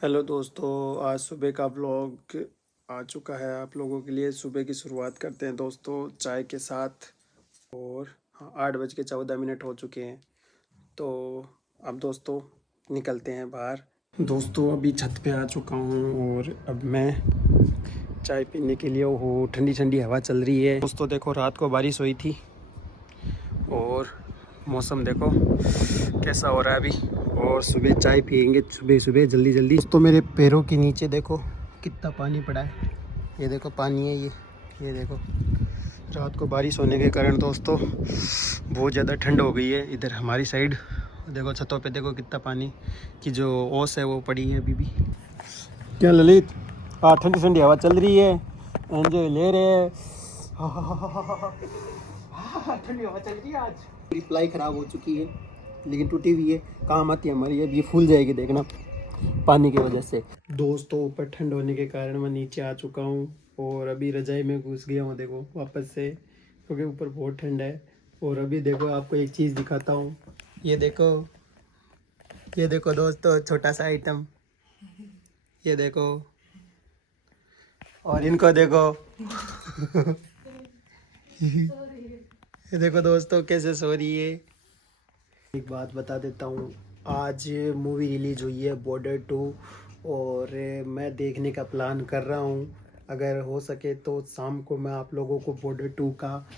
Hello दोस्तों, आज सुबह का व्लॉग आ चुका है आप लोगों के लिए। सुबह की शुरुआत करते हैं दोस्तों चाय के साथ। और हाँ, 8:14 हो चुके हैं। तो अब दोस्तों निकलते हैं बाहर। दोस्तों अभी छत पे आ चुका हूँ और अब मैं चाय पीने के लिए वो ठंडी ठंडी हवा चल रही है। दोस्तों देखो, रात को बारिश हुई थी और मौसम देखो कैसा हो रहा है अभी। और सुबह चाय पियेंगे सुबह सुबह जल्दी जल्दी। दोस्तों मेरे पैरों के नीचे देखो कितना पानी पड़ा है। ये देखो पानी है ये देखो। रात को बारिश होने के कारण दोस्तों बहुत ज़्यादा ठंड हो गई है इधर हमारी साइड। देखो छतों पे देखो कितना पानी की जो ओस है वो पड़ी है अभी भी। क्या ललित, हाँ ठंडी ठंडी हवा चल रही है, एंजॉय ले रहे हैं। ठंडी हवा चल रही है। आज पूरी प्लाई ख़राब हो चुकी है लेकिन टूटी हुई है, काम आती है हमारी। अब ये फूल जाएगी देखना पानी की वजह से। दोस्तों ऊपर ठंड होने के कारण मैं नीचे आ चुका हूँ और अभी रजाई में घुस गया हूँ देखो वापस से, क्योंकि ऊपर बहुत ठंड है। और अभी देखो आपको एक चीज़ दिखाता हूँ। ये देखो दोस्तों, छोटा सा आइटम ये देखो। और इनको देखो। ये देखो दोस्तों कैसे सो रही है। एक बात बता देता हूँ, आज मूवी रिलीज हुई है बॉर्डर 2 और मैं देखने का प्लान कर रहा हूँ। अगर हो सके तो शाम को मैं आप लोगों को बॉर्डर 2 का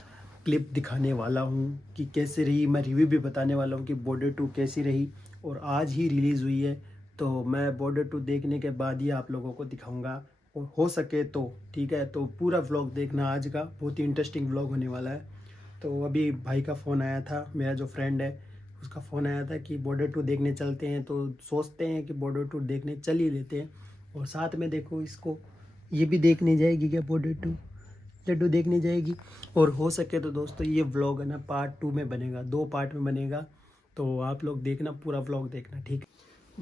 क्लिप दिखाने वाला हूँ कि कैसे रही। मैं रिव्यू भी बताने वाला हूँ कि बॉर्डर 2 कैसी रही। और आज ही रिलीज़ हुई है तो मैं बॉर्डर 2 देखने के बाद ही आप लोगों को दिखाऊँगा। और हो सके तो ठीक है, तो पूरा व्लॉग देखना आज का, बहुत ही इंटरेस्टिंग व्लॉग होने वाला है। तो अभी भाई का फ़ोन आया था, मेरा जो फ्रेंड है उसका फ़ोन आया था कि बॉर्डर 2 देखने चलते हैं। तो सोचते हैं कि बॉर्डर 2 देखने चल ही लेते हैं। और साथ में देखो इसको, ये भी देखने जाएगी क्या बॉर्डर 2, लड्डू देखने जाएगी। और हो सके तो दोस्तों ये व्लॉग है ना पार्ट 2 में बनेगा, 2 पार्ट में बनेगा। तो आप लोग देखना, पूरा व्लॉग देखना, ठीक है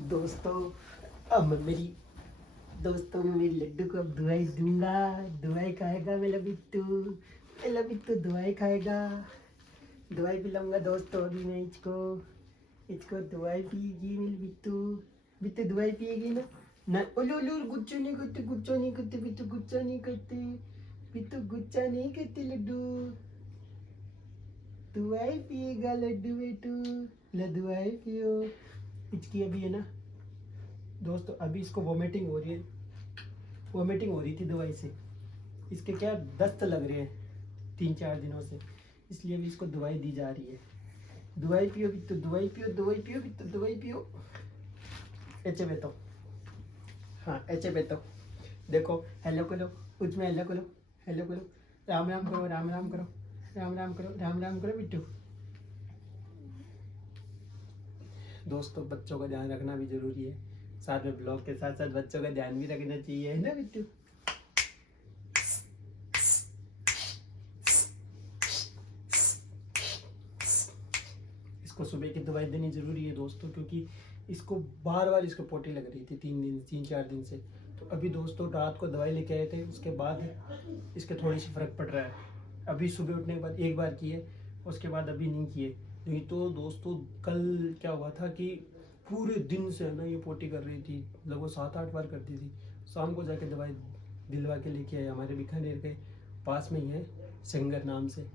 दोस्तों। अब मैं मेरी लड्डू को अब दवाई दूंगा। दवाई खाएगा मेरा बिट्टू दवाई खाएगा। दवाई पिलाऊंगा दोस्तों अभी मैं इसको। इसको दवाई पिएगी मेरी बिट्टू। बिट्टू दवाई पिएगी ना। ना ओलो ओलो, गुच्चा नहीं करते, गुच्चा नहीं करते बिट्टू, गुच्चा नहीं करते बिट्टू, गुच्चा नहीं करते लड्डू। दवाई पिएगा लड्डू बेटू, ला दवाई पियो। इसकी अभी है ना दोस्तों, अभी इसको वोमिटिंग हो रही है। वोमिटिंग हो रही थी दवाई से। इसके क्या दस्त लग रहे हैं 3-4 दिनों से, इसलिए अभी इसको दवाई दी जा रही है। दवाई पियो बिट्टू, दवाई पियो, दवाई पियो बिट्टू, दवाई पियो। एचे बेतो, हाँ एचे बेतो। देखो हेलो करो, उसमें हेलो करो, हेलो करो, राम राम करो, राम राम करो, राम राम करो, राम राम करो बिट्टू। दोस्तों बच्चों का ध्यान रखना भी जरूरी है, साथ में ब्लॉग के साथ साथ बच्चों का ध्यान भी रखना चाहिए, है ना बिट्टू। इसको सुबह की दवाई देनी जरूरी है दोस्तों, क्योंकि इसको बार बार इसको पोटी लग रही थी 3-4 दिन से। तो अभी दोस्तों रात को दवाई लेके आए थे, उसके बाद इसके थोड़ी सी फर्क पड़ रहा है। अभी सुबह उठने के बाद एक बार किए, उसके बाद अभी नहीं किए। नहीं तो दोस्तों कल क्या हुआ था कि पूरे दिन से ना ये पोटी कर रही थी, लगभग 7-8 बार करती थी। शाम को जाके दवाई दिलवा के लेके आए, हमारे बीकानेर के पास में ही है सिंगर नाम से,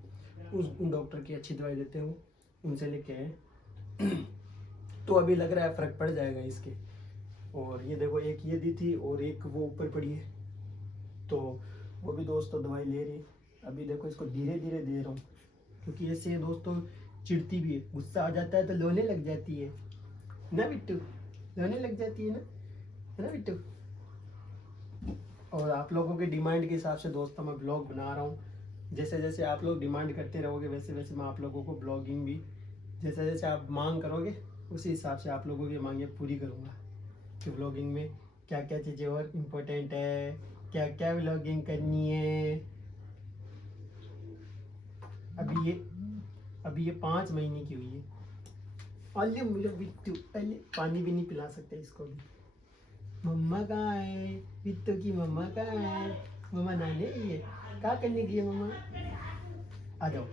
उन डॉक्टर की अच्छी दवाई देते हैं वो, उनसे लेके आए। तो अभी लग रहा है फ़र्क पड़ जाएगा इसके। और ये देखो एक ये दी थी और एक वो ऊपर पड़ी है, तो वो भी दोस्तों दवाई ले रही है। अभी देखो इसको धीरे धीरे दे रहा हूँ, क्योंकि ऐसे दोस्तों चिढ़ती भी है, गुस्सा आ जाता है तो लोने लग जाती है ना बिट्टू, लोने लग जाती है ना बिट्टू। और आप लोगों के डिमांड के हिसाब से दोस्तों मैं ब्लॉग बना रहा हूँ। जैसे जैसे आप लोग डिमांड करते रहोगे वैसे वैसे मैं आप लोगों को ब्लॉगिंग भी, जैसे जैसे आप मांग करोगे उसी हिसाब से आप लोगों की मांगें पूरी करूँगा कि व्लॉगिंग में क्या क्या चीज़ें और इम्पोर्टेंट है, क्या क्या व्लॉगिंग करनी है। अभी ये 5 महीने की हुई है। अल्ले मेरा बिट्टू, पहले पानी भी नहीं पिला सकते इसको भी। मम्मा कहाँ है बिट्टू की, मम्मा कहाँ है। मम्मा नहाने गई है, क्या करने गई है मम्मा, आ जाओ।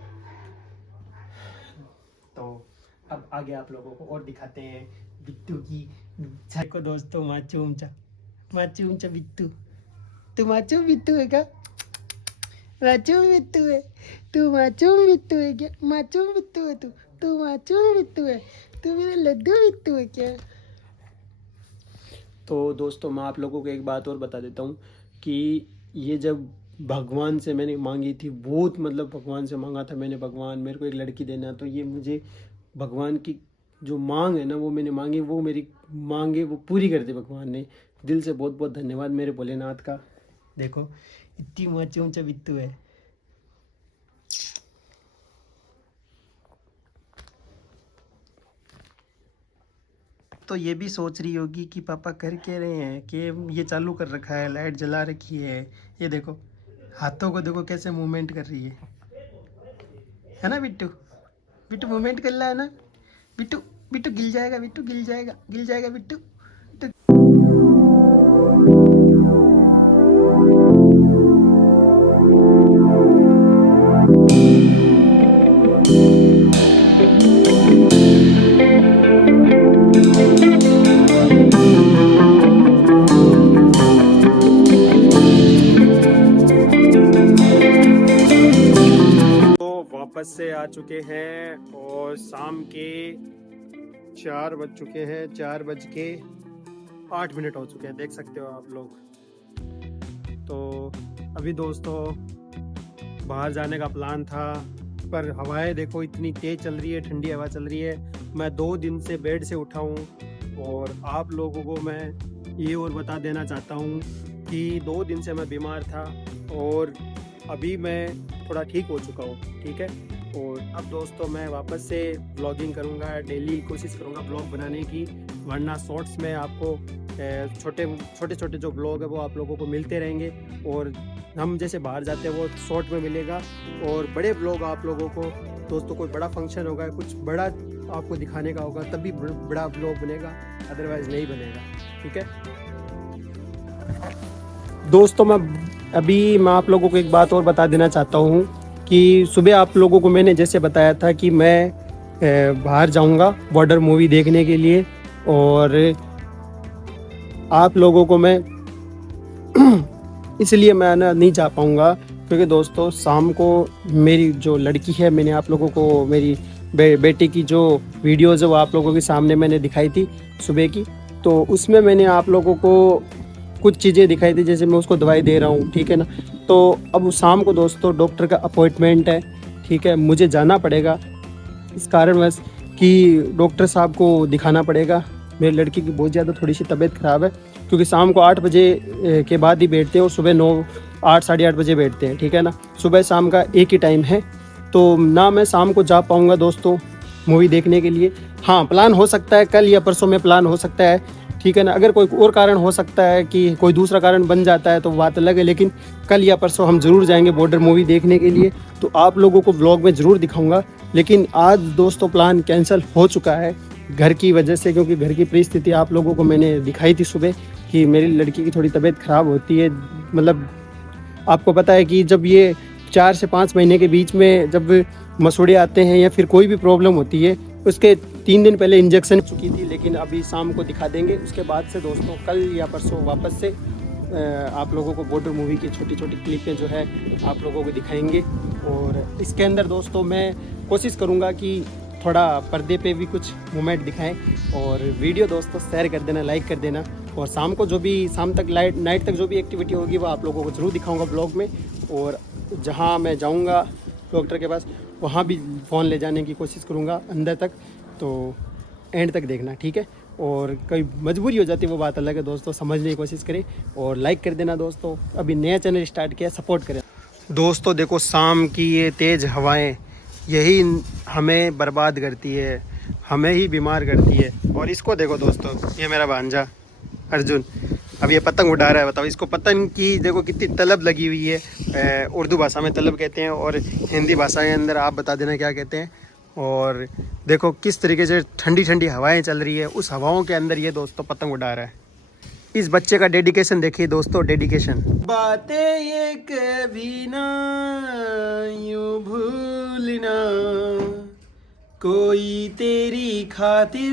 तो अब आगे आप लोगों को और दिखाते हैं बिट्टू की देखो दोस्तों, माचूमचा बिट्टू। तू माचूम बिट्टू है क्या? माचूम बिट्टू है तू? माचूम बिट्टू है क्या? माचूम बिट्टू है तू? तू माचूम बिट्टू है? तू मेरा लड्डू बिट्टू है क्या? तो दोस्तों, मैं आप लोगों को एक बात और बता देता हूँ कि ये जब भगवान से मैंने मांगी थी, बहुत मतलब भगवान से मांगा था मैंने, भगवान मेरे को एक लड़की देना, तो ये मुझे भगवान की जो मांग है ना, वो मैंने मांगी, वो मेरी मांगे वो पूरी कर दी भगवान ने। दिल से बहुत बहुत धन्यवाद मेरे भोलेनाथ का। देखो इतनी ऊंचा ऊंचा बिट्टू है। तो ये भी सोच रही होगी कि पापा कर क्या रहे हैं, कि ये चालू कर रखा है, लाइट जला रखी है। ये देखो हाथों को देखो कैसे मूवमेंट कर रही है ना बिट्टू? बिट्टू मूवमेंट कर रहा है ना? बिट्टू बिट्टू गिल जाएगा, बिट्टू गिल जाएगा, गिल जाएगा बिट्टू। वापस से आ चुके हैं और शाम के 4 बज चुके हैं, 4:08 हो चुके हैं, देख सकते हो आप लोग। तो अभी दोस्तों बाहर जाने का प्लान था, पर हवाएं देखो इतनी तेज चल रही है, ठंडी हवा चल रही है। मैं 2 दिन से बेड से उठा हूँ और आप लोगों को मैं ये और बता देना चाहता हूँ कि 2 दिन से मैं बीमार था और अभी मैं थोड़ा ठीक हो चुका हूँ, ठीक है। और अब दोस्तों मैं वापस से ब्लॉगिंग करूँगा, डेली कोशिश करूँगा ब्लॉग बनाने की, वरना शॉर्ट्स में आपको छोटे छोटे जो ब्लॉग है वो आप लोगों को मिलते रहेंगे, और हम जैसे बाहर जाते हैं वो शॉर्ट में मिलेगा। और बड़े ब्लॉग आप लोगों को दोस्तों, कोई बड़ा फंक्शन होगा, कुछ बड़ा आपको दिखाने का होगा, तभी बड़ा ब्लॉग बनेगा, अदरवाइज नहीं बनेगा, ठीक है दोस्तों। मैं आप लोगों को एक बात और बता देना चाहता हूँ कि सुबह आप लोगों को मैंने जैसे बताया था कि मैं बाहर जाऊँगा बॉर्डर मूवी देखने के लिए, और आप लोगों को मैं इसलिए मैं ना नहीं जा पाऊँगा क्योंकि दोस्तों शाम को मेरी जो लड़की है, मैंने आप लोगों को मेरी बेटी की जो वीडियोज़ है वो आप लोगों के सामने मैंने दिखाई थी सुबह की, तो उसमें मैंने आप लोगों को कुछ चीज़ें दिखाई थी, जैसे मैं उसको दवाई दे रहा हूँ, ठीक है ना। तो अब शाम को दोस्तों डॉक्टर का अपॉइंटमेंट है, ठीक है, मुझे जाना पड़ेगा इस कारणवश कि डॉक्टर साहब को दिखाना पड़ेगा। मेरी लड़की की बहुत ज़्यादा थोड़ी सी तबीयत ख़राब है, क्योंकि शाम को 8 बजे के बाद ही बैठते हैं और सुबह 8 साढ़े 8 बजे बैठते हैं, ठीक है ना। सुबह शाम का एक ही टाइम है, तो ना मैं शाम को जा पाऊँगा दोस्तों मूवी देखने के लिए। हाँ, प्लान हो सकता है कल या परसों में प्लान हो सकता है, ठीक है ना। अगर कोई और कारण हो सकता है कि कोई दूसरा कारण बन जाता है तो बात अलग है, लेकिन कल या परसों हम ज़रूर जाएंगे बॉर्डर मूवी देखने के लिए, तो आप लोगों को व्लॉग में ज़रूर दिखाऊंगा। लेकिन आज दोस्तों प्लान कैंसिल हो चुका है घर की वजह से, क्योंकि घर की परिस्थिति आप लोगों को मैंने दिखाई थी सुबह कि मेरी लड़की की थोड़ी तबीयत ख़राब होती है। मतलब आपको पता है कि जब ये 4 से 5 महीने के बीच में जब मसूड़े आते हैं या फिर कोई भी प्रॉब्लम होती है, उसके 3 दिन पहले इंजेक्शन चुकी थी, लेकिन अभी शाम को दिखा देंगे। उसके बाद से दोस्तों कल या परसों वापस से आप लोगों को बॉर्डर मूवी की छोटी छोटी क्लिपें जो है आप लोगों को दिखाएंगे। और इसके अंदर दोस्तों मैं कोशिश करूँगा कि थोड़ा पर्दे पे भी कुछ मोमेंट दिखाएं, और वीडियो दोस्तों शेयर कर देना, लाइक कर देना, और शाम को जो भी शाम तक नाइट तक जो भी एक्टिविटी होगी वो आप लोगों को ज़रूर दिखाऊंगा ब्लॉग में। और जहाँ मैं जाऊँगा डॉक्टर के पास वहाँ भी फ़ोन ले जाने की कोशिश करूँगा अंदर तक, तो एंड तक देखना, ठीक है। और कोई मजबूरी हो जाती है वो बात अलग है दोस्तों, समझने की कोशिश करें और लाइक कर देना दोस्तों। अभी नया चैनल स्टार्ट किया, सपोर्ट करें दोस्तों। देखो शाम की ये तेज़ हवाएं यही हमें बर्बाद करती है, हमें ही बीमार करती है। और इसको देखो दोस्तों, ये मेरा भांजा अर्जुन अब ये पतंग उड़ा रहा है। बताओ इसको पतंग की देखो कितनी तलब लगी हुई है। उर्दू भाषा में तलब कहते हैं और हिंदी भाषा के अंदर आप बता देना क्या कहते हैं। और देखो किस तरीके से ठंडी ठंडी हवाएं चल रही है, उस हवाओं के अंदर ये दोस्तों पतंग उड़ा रहा है। इस बच्चे का डेडिकेशन देखिए दोस्तों, डेडिकेशन। बातें ये कभी ना यूं भूलना, कोई तेरी खातिर